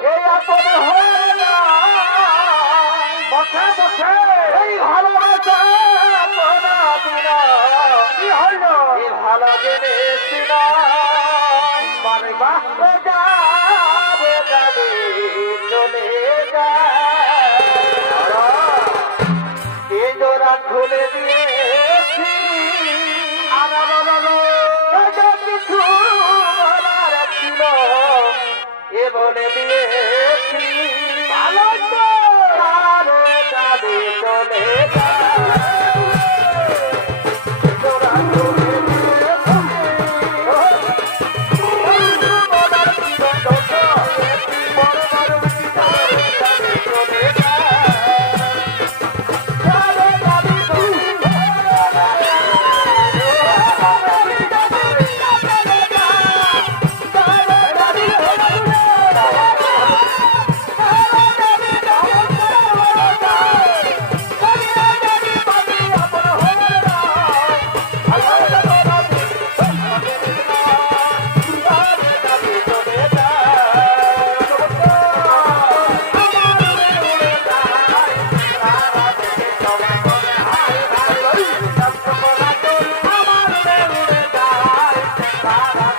Hey, I'm gonna hold বলছে। এই ভালোবাসা আপনা বিনা কি হইল এই ভালো জেনেছি না। মানে বাহ ও যাবে যাবে চলে যায়। এ জোড়া খুলে দিয়েছি। যা কিছু বলার ছিল। এ বলে দিয়েছি। Bye-bye.